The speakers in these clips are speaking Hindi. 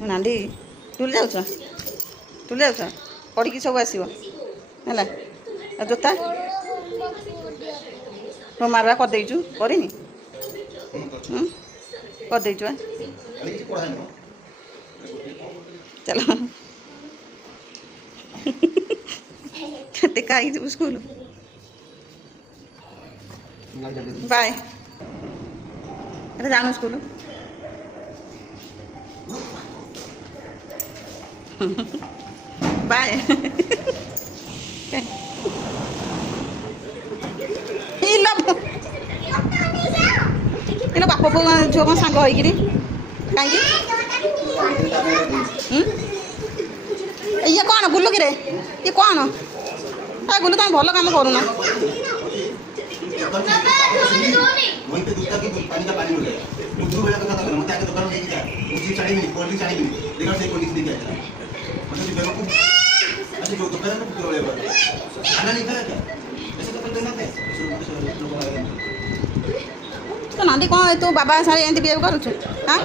नांदी टुल जाऊछ पढ़ी सब आसो है जोता होमवर्क करदेचु करनी करदेचु चलो देखा स्कूल बाय जानु स्कूल बाय बाप झुआ कौन सांग होगी कहीं ये कौन गुलु कि ये कौन गुलु तुम भल कम करूना तो नांदी कौन तू बाबा सारे एंती बिहेव करूँ हाँ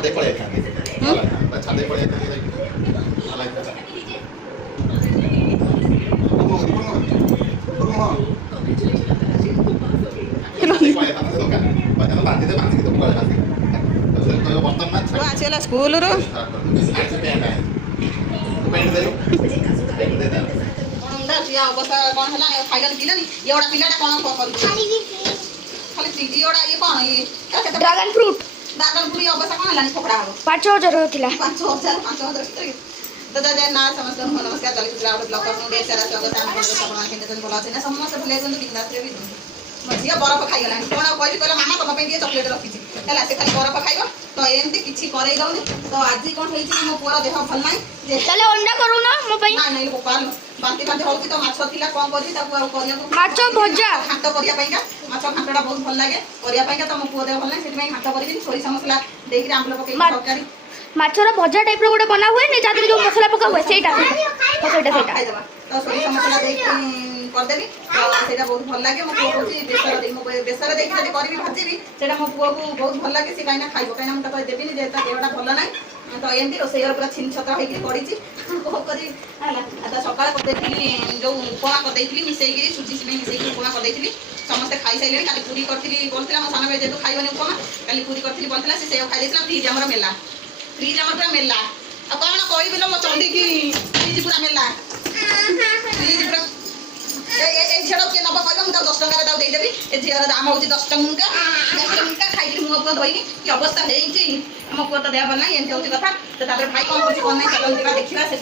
आसला स्कूल अवस्था कौन है खाइल पिलानी ये पिलाटा कौन खाली फ्रिज ये कौन ये ड्रैगन फ्रूट अवस्था कौन है फोपड़ा हम 5,000 होता 5,000 तो जय ना समस्त नमस्कार चलते ब्लॉग सारा स्वागत है भल अच्छे ना समस्त भले बिंदास भी मो झी बरफ खाईगला कौन कह मामा तुम दिए चॉकलेट रखी है से खाली बरफ खाइब तो एमती किसी करे दौनी तो आज कौन हो मो पुअर देह भल ना अंडा करू ना मो पई ना नहीं बोपाल बांती बांती होती तो माछ थिला कोन करी ताको करिया माछ भजा घाट करिया पाइका माछ घाटटा बहुत भल लागे करिया पाइका तो मो पुअर देह भल ना सेति घाट करिबि सोरिष मसला देकि आंबल पके तरकारी माछर भजा टाइप रो गोटे बना हुए नहीं तादरे जो मसला पका हुए सेटा खाइदेबा तो सोरिष मसला देकि करदेवी तो सेटा बहुत भल लागे मो पुओ कहूँ बेसर दे बेसर देकि जदि करबि भाजीबि सेटा मो पुओ को बहुत भल लागे से कहीं खाइब कहीं हम तो देविनि जे देहटा भल ना तो एमती रोसई पूरा छिन छतर होकर पड़ी कौन करी सकाल करदेली जो उपमा करदेली मिसेक सुजी सिमेई मिसेक उपमा करदेली समस्ते खाई सारे खाली पूरी करी मो सान भाई जेहतु खाइबनी उपमा खाली पूरी करी बनता से खाई फ्रिज आम मेला फ्रिज आम पूरा मेला आ कौन कहबी लो मो चंदी की फ्रिज पूरा मेला फ्रिज पूरा झील किए नब कह 10 टकर देदेवी ए झीर दाम हूँ 10 टଙ୍କା खाई मुँह पुआ धोनी कि अवस्था होम पुआ तो देह भल ना एमती हूँ कथा तो भाई कौन कर कौन ना चल देखा से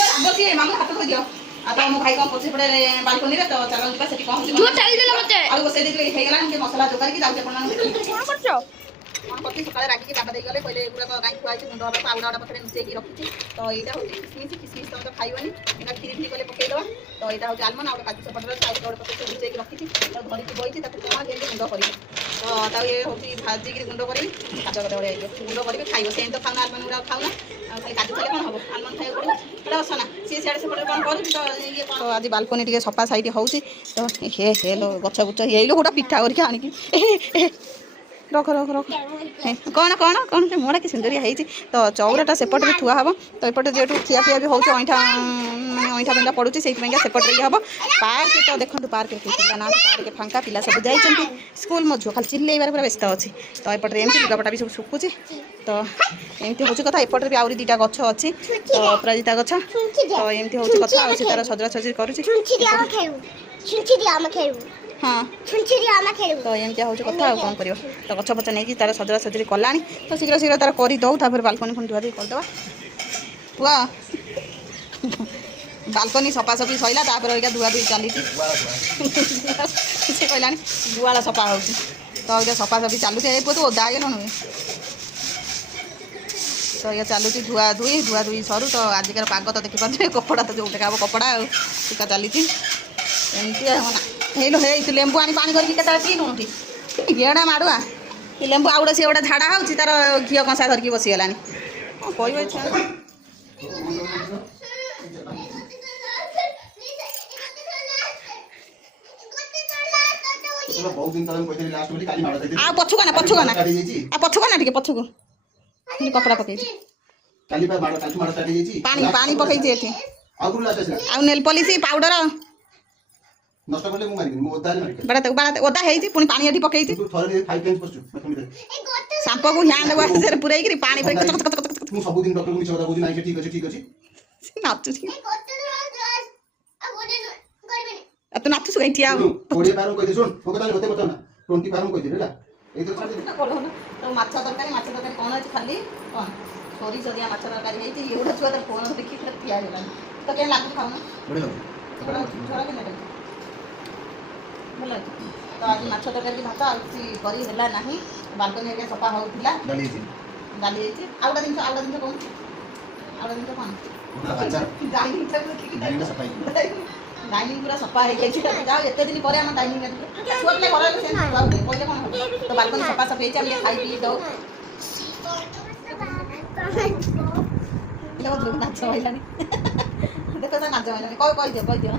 राग सी मामू हाथ धोई दियो तो मो भाई कौन कर बालकनी तो चल से कौन आलू बसई देगला मसला जोगार की जाऊँ कौन करती सकाଳେ रागिकी बाबा देई गले कहले एगुड़ा गाई खुआई मुंड हवा आउड़ा पकड़े मिसेकी रखी तो यहाँ हूँ किसमिश तुम तो खाइबनी यहाँ खीरी खीरी कले पकईदेवा तो यहाँ हूँ आलमंड आउट काजू सपटर आउट पकड़ मिसेकी रखी तो धरिकी बही कौन केमती गुंड करी तो ये हूँ भाजिक गुंड करी खाद गए गुंड करी खाइब से तो खाऊना आलमंड गुड़ा खाऊना खाली काजू खाले कौन हम आलमंड खाइब पड़ो गोटे असना सी सियाड़े सेपटे कौन कर तो आज बालकनी टे सफा साइड हो तो हे लो गछ गुच ये गोटे पिठा करके आणिकी रख रख रख कौन कौन कौन से मोड़ा कि सुंदरिया है तो चौराटा सेपटे भी थुआ हम तो एपटे जो खिया पिया भी हो अईठा मैंने अईठा पिंडा पड़ू से सेपटे ये हम पार्क तो देखो पार्क ना पार्क फांका पिला सब जाइए स्कूल मो झुआ खाली चिल्लैबार पूरा व्यस्त अच्छी तो एपटे एमती लुगापटा भी सब शुखुची तो एमती हूँ कथा एपटे भी आहरी 2टा गछ अच्छी तो अपराजिता गछ तो एमती हूँ कथा से तार सजरा सजरी करुँची हाँ तो एमती हूँ कथा कौन कर तो गछ फच नहीं तार सजरा सजरी कला तो शीघ्र शीघ्र तार कर दौ बालकनी फुण धुआ धुई करदे पुआ बालकनी सफासफी सैला धुआ धुई चली से कहला गुआल सफा हो तो ये सफासफी चलुचे पुआ तो ओदा गल नुहे तो ये चलुची धुआ धुई सरू तो आजिकार पाग तो देखिपारे कपड़ा तो जो टेका कपड़ा टीका चली एमती हेलो हे लेंबू आनी पानी करके केता पी नुठी घेड़ा माड़ुआ लेंबू आउड़ा सी गोटे झाड़ा हो तार घी कंसा धरिकी बसीगलानी कह पछुका ना टे पछुक कपड़ा पकई କାଲି ପା ମାଡ଼ କାଲି ମାଡ଼ ଷ୍ଟାର୍ଟ ହେଇଯାଇଛି। ପାଣି ପକେଇଛି ଏଠି ଆଉ କୋଉ ଲାଷ୍ଟ ଆସିଲା ଆଉ ନେଲ୍ ପଲିସି ପାଉଡର ନଷ୍ଟ କଲେ ମୁଁ ମାରିବିନି ମୁଁ ଓଦାରେ ମାରିବି। ବାଡ଼ା ଓଦା ହେଇଛି ପୁଣି ପାଣି ଏଠି ପକେଇଛି ତୁ ଥରେ 5 ଟାଇମ୍ସ ପଶଛୁ ବାଥରୁମ ଭିତରେ। ସାମ୍ପକୁ ହ୍ୟାଣ୍ଡ ୱାଶରେ ପୁରେଇକିରି ପାଣି ମୁଁ ସବୁଦିନ ଡକ୍ଟରକୁ ମିଛ କଥା କହୁଛି ନାଇଁ ସେ ଠିକ ଅଛି ନାଚୁଛି ତୁ ନାଚୁଛୁ କାହିଁ ଠିଆ ହବୁ 20 ପାର କହିଦେ ଶୁଣ ମୋ କଥା ମତେ କଥା ନା 20 ପାର କହିଦେ ହେଲା ଏଇ ତ ଛାଡି ଦେ। ମାଛ ତରକାରୀ କ'ଣ ଅଛି ଖାଲି କ'ଣ ସୋରିଷ ଦିଆ ମାଛ ତରକାରୀ ହେଇଛି ଏଗୁଡ଼ା ଛୁଆ ତ ଫୋନ ଦେଖି ପୁରା ଠିଆ ହେଇଗଲାଣି ତ କେମିତି ଲାଗୁଛି ଖାଉନ ବଢିଆ ଝୋଳ କେମିତି ଭଲ ଅଛି ତ ଆଜି ମାଛ ତରକାରୀ ଭାତ ଆଉ କିଛି କରି ହେଲା ନାହିଁ ବାଲକନି ଏରିଆ ସଫା ହେଉଥିଲା ଡାଲି ହେଇଛି ଆଉ ଗୋଟେ ଜିନିଷ କହୁନ ଆଉ ଗୋଟେ ଜିନିଷ କ'ଣ डाइनिंग पूरा सफा है जाओ एत दिन पर डाइनिंग छुआ पे घर कहले कौन हम तो बालकनी सफा सफे खाई पी दो नाच देखो नाच कह दियो